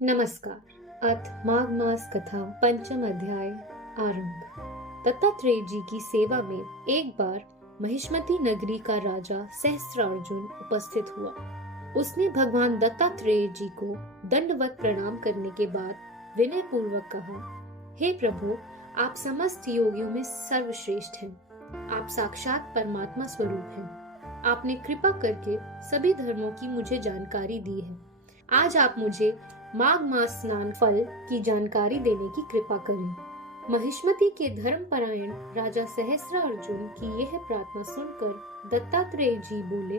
नमस्कार। अथ माघ मास कथा पंचम अध्याय आरंभ। दत्तात्रेय जी की सेवा में एक बार महिष्मती नगरी का राजा सहस्त्रार्जुन उपस्थित हुआ। उसने भगवान दत्तात्रेय जी को दंडवत प्रणाम करने के बाद विनय पूर्वक कहा, हे प्रभु, आप समस्त योगियों में सर्वश्रेष्ठ हैं। आप साक्षात परमात्मा स्वरूप हैं। आपने कृपा करके सभी धर्मों की मुझे जानकारी दी है। आज आप मुझे माघ मास स्नान फल की जानकारी देने की कृपा करें। महिष्मती के धर्मपरायण राजा सहस्त्रार्जुन की यह प्रार्थना सुनकर दत्तात्रेय जी बोले,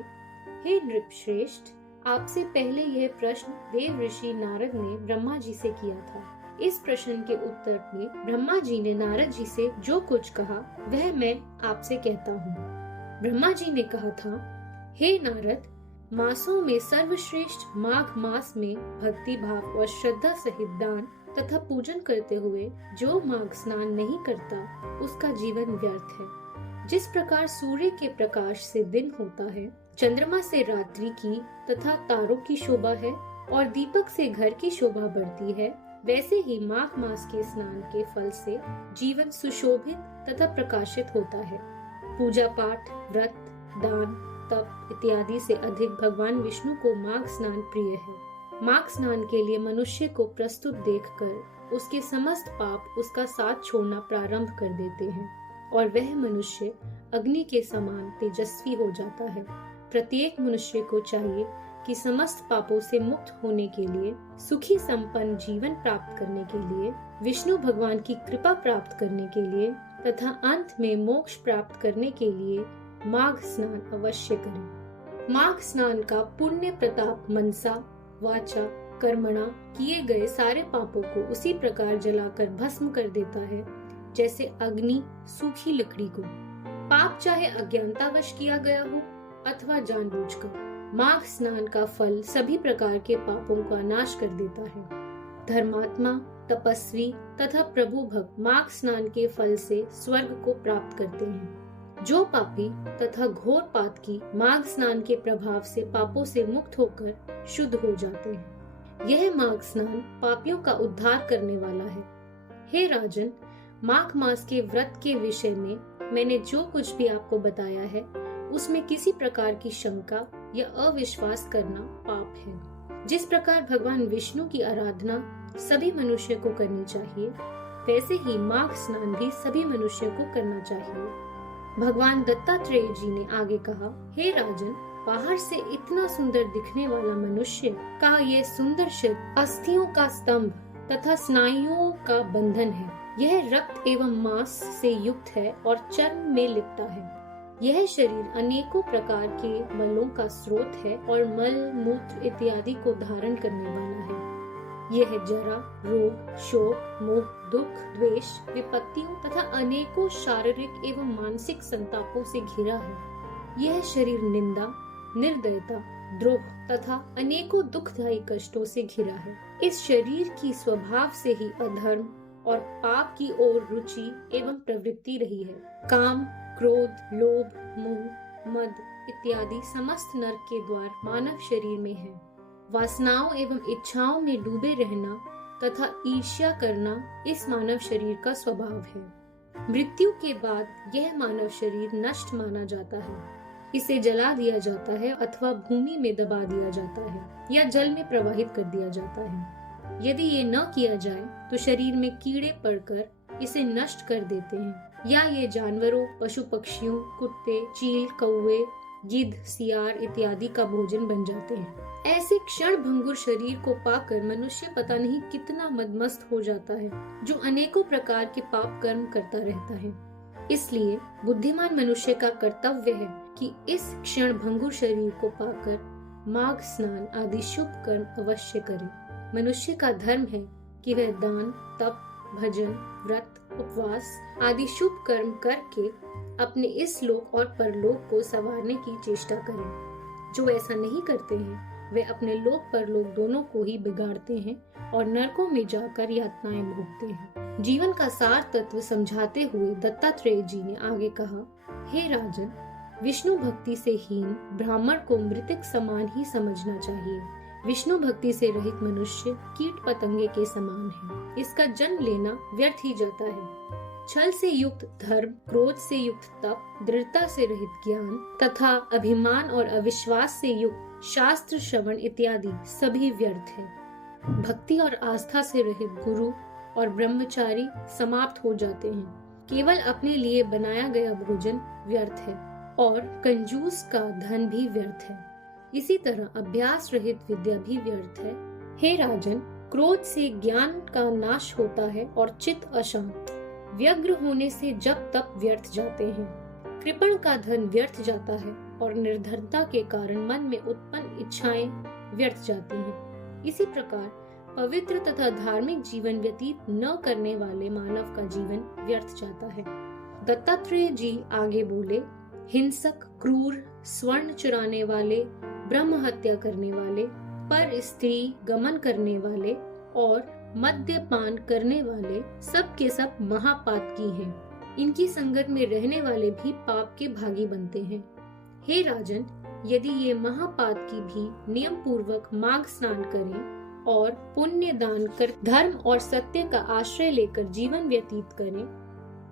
हे नृपश्रेष्ठ, आपसे पहले यह प्रश्न देव ऋषि नारद ने ब्रह्मा जी से किया था। इस प्रश्न के उत्तर में ब्रह्मा जी ने नारद जी से जो कुछ कहा वह मैं आपसे कहता हूँ। ब्रह्मा जी ने कहा था, हे नारद, मासों में सर्वश्रेष्ठ माघ मास में भक्ति भाव और श्रद्धा सहित दान तथा पूजन करते हुए जो माघ स्नान नहीं करता उसका जीवन व्यर्थ है। जिस प्रकार सूर्य के प्रकाश से दिन होता है, चंद्रमा से रात्रि की तथा तारों की शोभा है और दीपक से घर की शोभा बढ़ती है, वैसे ही माघ मास के स्नान के फल से जीवन सुशोभित तथा प्रकाशित होता है। पूजा पाठ, व्रत, दान, तप इत्यादि से अधिक भगवान विष्णु को माघ स्नान प्रिय है। माघ स्नान के लिए मनुष्य को प्रस्तुत देखकर उसके समस्त पाप उसका साथ छोड़ना प्रारंभ कर देते हैं और वह मनुष्य अग्नि के समान तेजस्वी हो जाता है। प्रत्येक मनुष्य को चाहिए कि समस्त पापों से मुक्त होने के लिए, सुखी संपन्न जीवन प्राप्त करने के लिए, विष्णु भगवान की कृपा प्राप्त करने के लिए तथा अंत में मोक्ष प्राप्त करने के लिए माघ स्नान अवश्य करें। माघ स्नान का पुण्य प्रताप मनसा, वाचा, कर्मणा किए गए सारे पापों को उसी प्रकार जलाकर भस्म कर देता है जैसे अग्नि सूखी लकड़ी को। पाप चाहे अज्ञानतावश किया गया हो अथवा जानबूझकर, माघ स्नान का फल सभी प्रकार के पापों का नाश कर देता है। धर्मात्मा, तपस्वी तथा प्रभु भक्त माघ स्नान के फल से स्वर्ग को प्राप्त करते हैं। जो पापी तथा घोर पातकी माघ स्नान के प्रभाव से पापों से मुक्त होकर शुद्ध हो जाते हैं। यह माघ स्नान पापियों का उद्धार करने वाला है। हे राजन, माघ मास के व्रत के विषय में मैंने जो कुछ भी आपको बताया है उसमें किसी प्रकार की शंका या अविश्वास करना पाप है। जिस प्रकार भगवान विष्णु की आराधना सभी मनुष्य को करनी चाहिए, वैसे ही माघ स्नान भी सभी मनुष्य को करना चाहिए। भगवान दत्तात्रेय जी ने आगे कहा, हे राजन, बाहर से इतना सुंदर दिखने वाला मनुष्य का ये सुंदर शरीर अस्थियों का स्तंभ तथा स्नायुओं का बंधन है। यह रक्त एवं मांस से युक्त है और चर्म में लिपटा है। यह शरीर अनेकों प्रकार के मलों का स्रोत है और मल, मूत्र इत्यादि को धारण करने वाला है। यह जरा, रोग, शोक, मोह, दुख, द्वेष, विपत्तियों तथा अनेकों शारीरिक एवं मानसिक संतापों से घिरा है। यह शरीर निंदा, निर्दयता, द्रोह तथा अनेकों दुखदायी कष्टों से घिरा है। इस शरीर की स्वभाव से ही अधर्म और पाप की ओर रुचि एवं प्रवृत्ति रही है। काम, क्रोध, लोभ, मोह, मद इत्यादि समस्त नरक के द्वार मानव शरीर में है। वासनाओं एवं इच्छाओं में डूबे रहना तथा ईर्ष्या करना इस मानव शरीर का स्वभाव है। मृत्यु के बाद यह मानव शरीर नष्ट माना जाता है। इसे जला दिया जाता है अथवा भूमि में दबा दिया जाता है या जल में प्रवाहित कर दिया जाता है। यदि ये न किया जाए तो शरीर में कीड़े पड़कर इसे नष्ट कर देते हैं या ये जानवरों, पशु पक्षियों, कुत्ते, चील, कौवे, गिद्ध, सियार इत्यादि का भोजन बन जाते हैं। ऐसे क्षण भंगुर शरीर को पाकर मनुष्य पता नहीं कितना मदमस्त हो जाता है, जो अनेकों प्रकार के पाप कर्म करता रहता है। इसलिए बुद्धिमान मनुष्य का कर्तव्य है कि इस क्षण भंगुर शरीर को पाकर माघ स्नान आदि शुभ कर्म अवश्य करे। मनुष्य का धर्म है कि वह दान, तप, भजन, व्रत, उपवास आदि शुभ कर्म करके अपने इस लोक और परलोक को संवारने की चेष्टा करें। जो ऐसा नहीं करते हैं वे अपने लोक परलोक दोनों को ही बिगाड़ते हैं और नरकों में जाकर यातनाएं भोगते हैं। जीवन का सार तत्व समझाते हुए दत्तात्रेय जी ने आगे कहा, हे राजन, विष्णु भक्ति से हीन ब्राह्मण को मृतक समान ही समझना चाहिए। विष्णु भक्ति से रहित मनुष्य कीट पतंगे के समान है। इसका जन्म लेना व्यर्थ ही जाता है। छल से युक्त धर्म, क्रोध से युक्त तप, दृढ़ता से रहित ज्ञान तथा अभिमान और अविश्वास से युक्त शास्त्र श्रवण इत्यादि सभी व्यर्थ है। भक्ति और आस्था से रहित गुरु और ब्रह्मचारी समाप्त हो जाते हैं। केवल अपने लिए बनाया गया भोजन व्यर्थ है और कंजूस का धन भी व्यर्थ है। इसी तरह अभ्यास रहित विद्या भी व्यर्थ है। हे राजन, क्रोध से ज्ञान का नाश होता है और चित्त अशांत। व्यग्र होने से जप तप व्यर्थ जाते हैं। कृपण का धन व्यर्थ जाता है और निर्धनता के कारण मन में उत्पन्न इच्छाएं व्यर्थ जाती हैं। इसी प्रकार पवित्र तथा धार्मिक जीवन व्यतीत न करने वाले मानव का जीवन व्यर्थ जाता है। दत्तात्रेय जी आगे बोले, हिंसक, क्रूर, स्वर्ण चुराने वाले, ब्रह्म हत्या करने वाले, पर स्त्री गमन करने वाले और मद्यपान करने वाले सब के सब महापातकी हैं। इनकी संगत में रहने वाले भी पाप के भागी बनते हैं। हे राजन, यदि ये महापातकी भी नियम पूर्वक माघ स्नान करें और पुण्य दान कर धर्म और सत्य का आश्रय लेकर जीवन व्यतीत करें,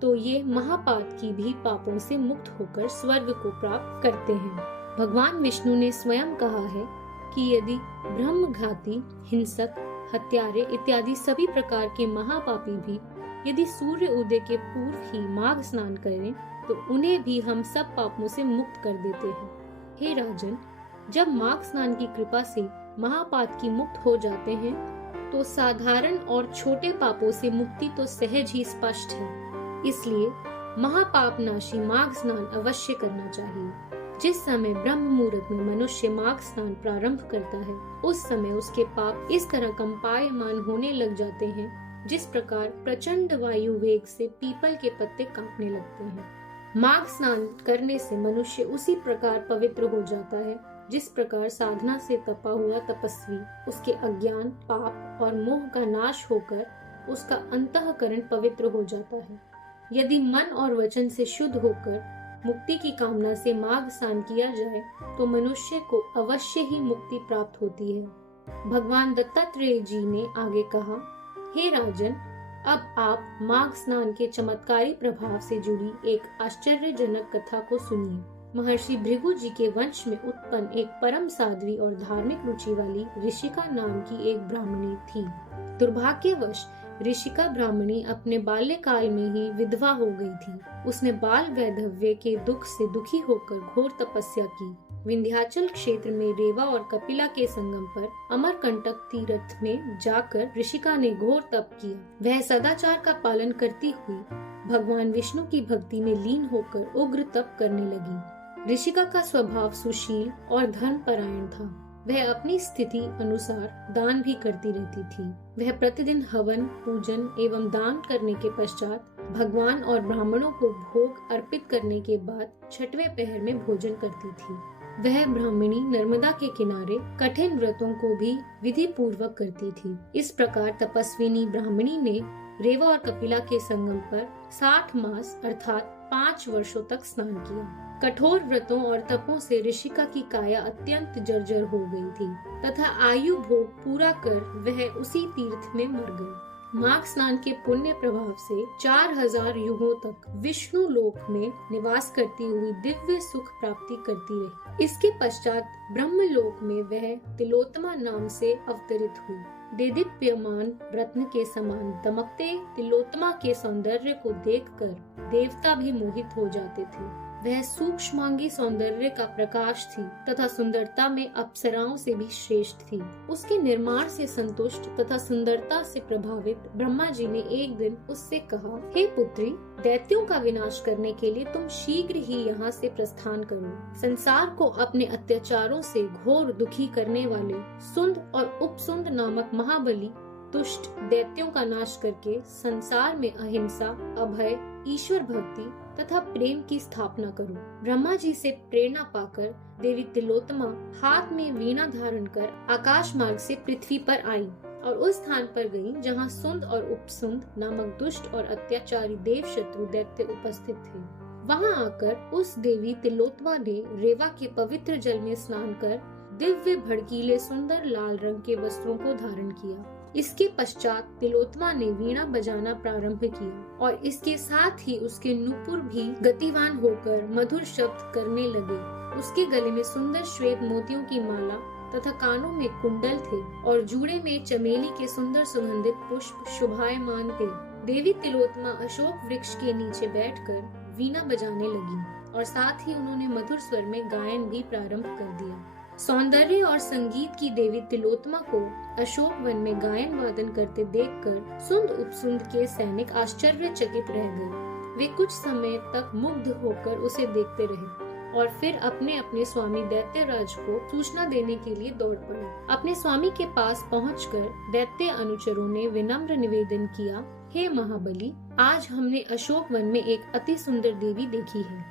तो ये महापातकी भी पापों से मुक्त होकर स्वर्ग को प्राप्त करते हैं। भगवान विष्णु ने स्वयं कहा है कि यदि ब्रह्मघाती, हिंसक, हत्यारे इत्यादि सभी प्रकार के महापापी भी यदि सूर्य उदय के पूर्व ही माघ स्नान करें तो उन्हें भी हम सब पापों से मुक्त कर देते हैं। हे राजन, जब माघ स्नान की कृपा से महापाप की मुक्त हो जाते हैं तो साधारण और छोटे पापों से मुक्ति तो सहज ही स्पष्ट है। इसलिए महापाप नाशी माघ स्नान अवश्य करना चाहिए। जिस समय ब्रह्म मुहूर्त में मनुष्य माघ स्नान प्रारंभ करता है, उस समय उसके पाप इस तरह कंपायमान होने लग जाते हैं जिस प्रकार प्रचंड वायु वेग से पीपल के पत्ते कांपने लगते हैं। माघ स्नान करने से मनुष्य उसी प्रकार पवित्र हो जाता है जिस प्रकार साधना से तपा हुआ तपस्वी उसके अज्ञान, पाप और मोह का नाश होकर उसका अंतःकरण पवित्र हो जाता है। यदि मन और वचन से शुद्ध होकर मुक्ति की कामना से माघ स्नान किया जाए तो मनुष्य को अवश्य ही मुक्ति प्राप्त होती है। भगवान दत्तात्रेय जी ने आगे कहा, हे राजन, अब आप माघ स्नान के चमत्कारी प्रभाव से जुड़ी एक आश्चर्यजनक कथा को सुनिए। महर्षि भृगु जी के वंश में उत्पन्न एक परम साध्वी और धार्मिक रुचि वाली ऋषिका नाम की एक ब्राह्मणी थी। दुर्भाग्यवश ऋषिका ब्राह्मणी अपने बाल्यकाल में ही विधवा हो गई थी। उसने बाल वैधव्य के दुख से दुखी होकर घोर तपस्या की। विंध्याचल क्षेत्र में रेवा और कपिला के संगम पर अमरकंटक तीर्थ में जाकर ऋषिका ने घोर तप किया। वह सदाचार का पालन करती हुई भगवान विष्णु की भक्ति में लीन होकर उग्र तप करने लगी। ऋषिका का स्वभाव सुशील और धर्मपरायण था। वह अपनी स्थिति अनुसार दान भी करती रहती थी। वह प्रतिदिन हवन, पूजन एवं दान करने के पश्चात भगवान और ब्राह्मणों को भोग अर्पित करने के बाद छठवें पहर में भोजन करती थी। वह ब्राह्मणी नर्मदा के किनारे कठिन व्रतों को भी विधि पूर्वक करती थी। इस प्रकार तपस्विनी ब्राह्मणी ने रेवा और कपिला के संगम पर 60 मास अर्थात 5 वर्षों तक स्नान किया। कठोर व्रतों और तपों से ऋषिका की काया अत्यंत जर्जर हो गई थी तथा आयु भोग पूरा कर वह उसी तीर्थ में मर गई। माघ स्नान के पुण्य प्रभाव से 4000 युगों तक विष्णु लोक में निवास करती हुई दिव्य सुख प्राप्ति करती रही। इसके पश्चात ब्रह्म लोक में वह तिलोत्तमा नाम से अवतरित हुई। देदीप्यमान रत्न के समान दमकते तिलोत्तमा के सौंदर्य को देखकर देवता भी मोहित हो जाते थे। वह सूक्ष्मांगी सौंदर्य का प्रकाश थी तथा सुंदरता में अप्सराओं से भी श्रेष्ठ थी। उसके निर्माण से संतुष्ट तथा सुंदरता से प्रभावित ब्रह्मा जी ने एक दिन उससे कहा, हे पुत्री, दैत्यों का विनाश करने के लिए तुम शीघ्र ही यहाँ से प्रस्थान करो। संसार को अपने अत्याचारों से घोर दुखी करने वाले सुंद और उपसुंद नामक महाबली दुष्ट दैत्यों का नाश करके संसार में अहिंसा, अभय, ईश्वर भक्ति तथा प्रेम की स्थापना करो। ब्रह्मा जी से प्रेरणा पाकर देवी तिलोत्तमा हाथ में वीणा धारण कर आकाश मार्ग से पृथ्वी पर आई और उस स्थान पर गई जहाँ सुंद और उपसुंद नामक दुष्ट और अत्याचारी देव शत्रु दैत्य उपस्थित थे। वहाँ आकर उस देवी तिलोत्तमा ने रेवा के पवित्र जल में स्नान कर दिव्य भड़कीले सुंदर लाल रंग के वस्त्रों को धारण किया। इसके पश्चात तिलोत्तमा ने वीणा बजाना प्रारंभ किया और इसके साथ ही उसके नुपुर भी गतिवान होकर मधुर शब्द करने लगे। उसके गले में सुंदर श्वेत मोतियों की माला तथा कानों में कुंडल थे और जूड़े में चमेली के सुंदर सुगंधित पुष्प शोभायमान थे। देवी तिलोत्तमा अशोक वृक्ष के नीचे बैठकर वीणा बजाने लगी और साथ ही उन्होंने मधुर स्वर में गायन भी प्रारंभ कर दिया। सौंदर्य और संगीत की देवी तिलोत्तमा को अशोक वन में गायन वादन करते देखकर सुंद उपसुंद के सैनिक आश्चर्यचकित रह गए। वे कुछ समय तक मुग्ध होकर उसे देखते रहे और फिर अपने अपने स्वामी दैत्यराज को सूचना देने के लिए दौड़ पड़े। अपने स्वामी के पास पहुंचकर दैत्य अनुचरों ने विनम्र निवेदन किया, हे महाबली, आज हमने अशोक वन में एक अति सुंदर देवी देखी है।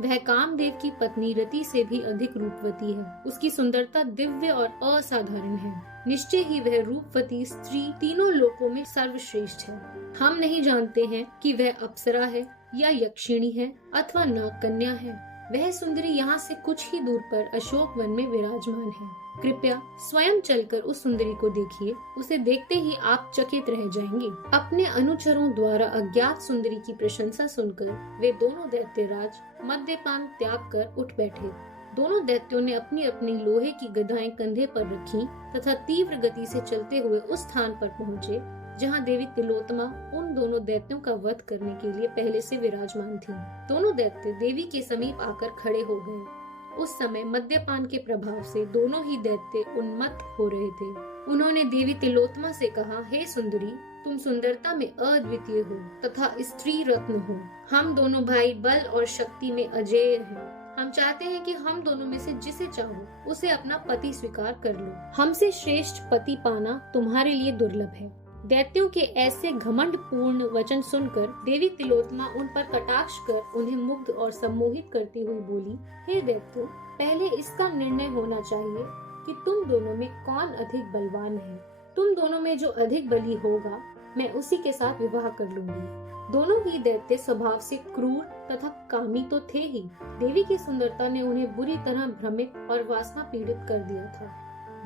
वह कामदेव की पत्नी रति से भी अधिक रूपवती है। उसकी सुंदरता दिव्य और असाधारण है। निश्चय ही वह रूपवती स्त्री तीनों लोकों में सर्वश्रेष्ठ है। हम नहीं जानते हैं कि वह अप्सरा है या यक्षिणी है अथवा नाग कन्या है। वह सुंदरी यहाँ से कुछ ही दूर पर अशोक वन में विराजमान है। कृपया स्वयं चलकर उस सुंदरी को देखिए। उसे देखते ही आप चकित रह जाएंगे। अपने अनुचरों द्वारा अज्ञात सुंदरी की प्रशंसा सुनकर वे दोनों दैत्यराज मद्यपान त्याग कर उठ बैठे। दोनों दैत्यों ने अपनी अपनी लोहे की गदाएं कंधे पर रखी तथा तीव्र गति से चलते हुए उस स्थान पर पहुँचे जहाँ देवी तिलोत्तमा उन दोनों दैत्यों का वध करने के लिए पहले से विराजमान थी। दोनों दैत्य देवी के समीप आकर खड़े हो गए। उस समय मद्यपान के प्रभाव से दोनों ही दैत्य उन्मत्त हो रहे थे। उन्होंने देवी तिलोत्तमा से कहा, हे सुंदरी, तुम सुंदरता में अद्वितीय हो तथा स्त्री रत्न हो। हम दोनों भाई बल और शक्ति में अजेय हैं। हम चाहते हैं कि हम दोनों में से जिसे चाहो उसे अपना पति स्वीकार कर लो। हमसे श्रेष्ठ पति पाना तुम्हारे लिए दुर्लभ है। दैत्यों के ऐसे घमंड पूर्ण वचन सुनकर देवी तिलोत्तमा उन पर कटाक्ष कर उन्हें मुग्ध और सम्मोहित करती हुई बोली, हे दैत्यों, पहले इसका निर्णय होना चाहिए कि तुम दोनों में कौन अधिक बलवान है। तुम दोनों में जो अधिक बली होगा मैं उसी के साथ विवाह कर लूंगी। दोनों ही दैत्य स्वभाव से क्रूर तथा कामी तो थे ही। देवी की सुंदरता ने उन्हें बुरी तरह भ्रमित और वासना पीड़ित कर दिया था।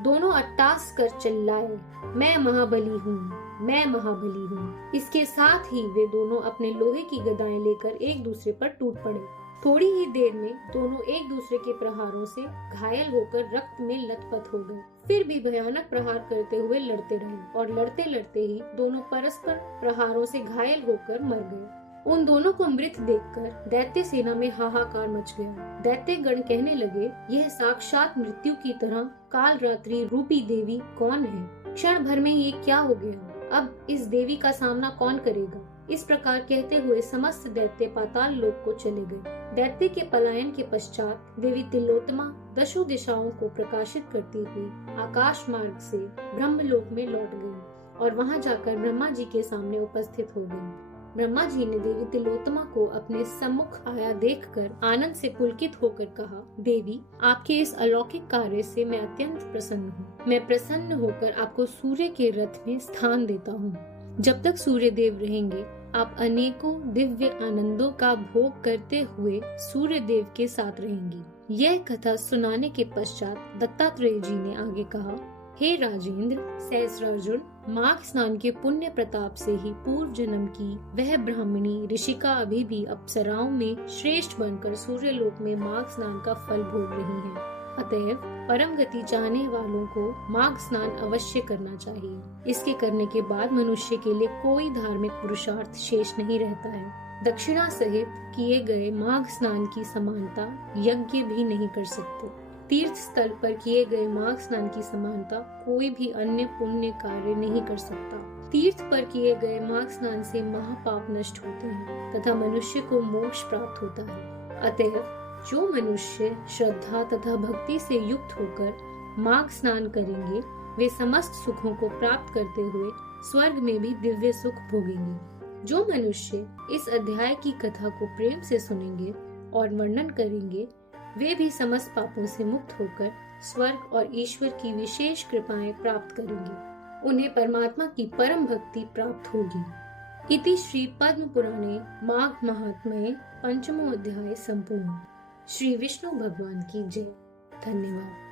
दोनों अट्टास कर चिल्लाए, मैं महाबली हूँ, मैं महाबली हूँ। इसके साथ ही वे दोनों अपने लोहे की गदाएं लेकर एक दूसरे पर टूट पड़े। थोड़ी ही देर में दोनों एक दूसरे के प्रहारों से घायल होकर रक्त में लथपथ हो गए। फिर भी भयानक प्रहार करते हुए लड़ते रहे और लड़ते लड़ते ही दोनों परस्पर प्रहारों से घायल होकर मर गए। उन दोनों को मृत देखकर दैत्य सेना में हाहाकार मच गया। दैत्य गण कहने लगे, यह साक्षात मृत्यु की तरह काल रात्रि रूपी देवी कौन है? क्षण भर में ये क्या हो गया? अब इस देवी का सामना कौन करेगा? इस प्रकार कहते हुए समस्त दैत्य पाताल लोक को चले गए। दैत्य के पलायन के पश्चात देवी तिलोत्तमा दशों दिशाओं को प्रकाशित करती हुई आकाश मार्ग से ब्रह्मलोक में लौट गई और वहां जाकर ब्रह्मा जी के सामने उपस्थित हो गई। ब्रह्मा जी ने देवी तिलोत्तमा को अपने सम्मुख आया देखकर आनंद से पुलकित होकर कहा, देवी, आपके इस अलौकिक कार्य से मैं अत्यंत प्रसन्न हूँ। मैं प्रसन्न होकर आपको सूर्य के रथ में स्थान देता हूँ। जब तक सूर्य देव रहेंगे आप अनेकों दिव्य आनंदों का भोग करते हुए सूर्य देव के साथ रहेंगी। यह कथा सुनाने के पश्चात दत्तात्रेय जी ने आगे कहा, हे राजेंद्र, सहस्रार्जुन, माघ स्नान के पुण्य प्रताप से ही पूर्व जन्म की वह ब्राह्मणी ऋषिका अभी भी अप्सराओं में श्रेष्ठ बनकर सूर्यलोक में माघ स्नान का फल भोग रही है। अतएव परम गति चाहने वालों को माघ स्नान अवश्य करना चाहिए। इसके करने के बाद मनुष्य के लिए कोई धार्मिक पुरुषार्थ शेष नहीं रहता है। दक्षिणा सहित किए गए माघ स्नान की समानता यज्ञ भी नहीं कर सकते। तीर्थ स्थल पर किए गए माघ स्नान की समानता कोई भी अन्य पुण्य कार्य नहीं कर सकता। तीर्थ पर किए गए माघ स्नान से महापाप नष्ट होते हैं तथा मनुष्य को मोक्ष प्राप्त होता है। अतएव जो मनुष्य श्रद्धा तथा भक्ति से युक्त होकर माघ स्नान करेंगे वे समस्त सुखों को प्राप्त करते हुए स्वर्ग में भी दिव्य सुख भोगेंगे। जो मनुष्य इस अध्याय की कथा को प्रेम से सुनेंगे और वर्णन करेंगे वे भी समस्त पापों से मुक्त होकर स्वर्ग और ईश्वर की विशेष कृपाएं प्राप्त करेंगे। उन्हें परमात्मा की परम भक्ति प्राप्त होगी। इति श्री पद्म पुराणे माघ महात्म्ये पंचमो अध्याय संपूर्ण। श्री विष्णु भगवान की जय। धन्यवाद।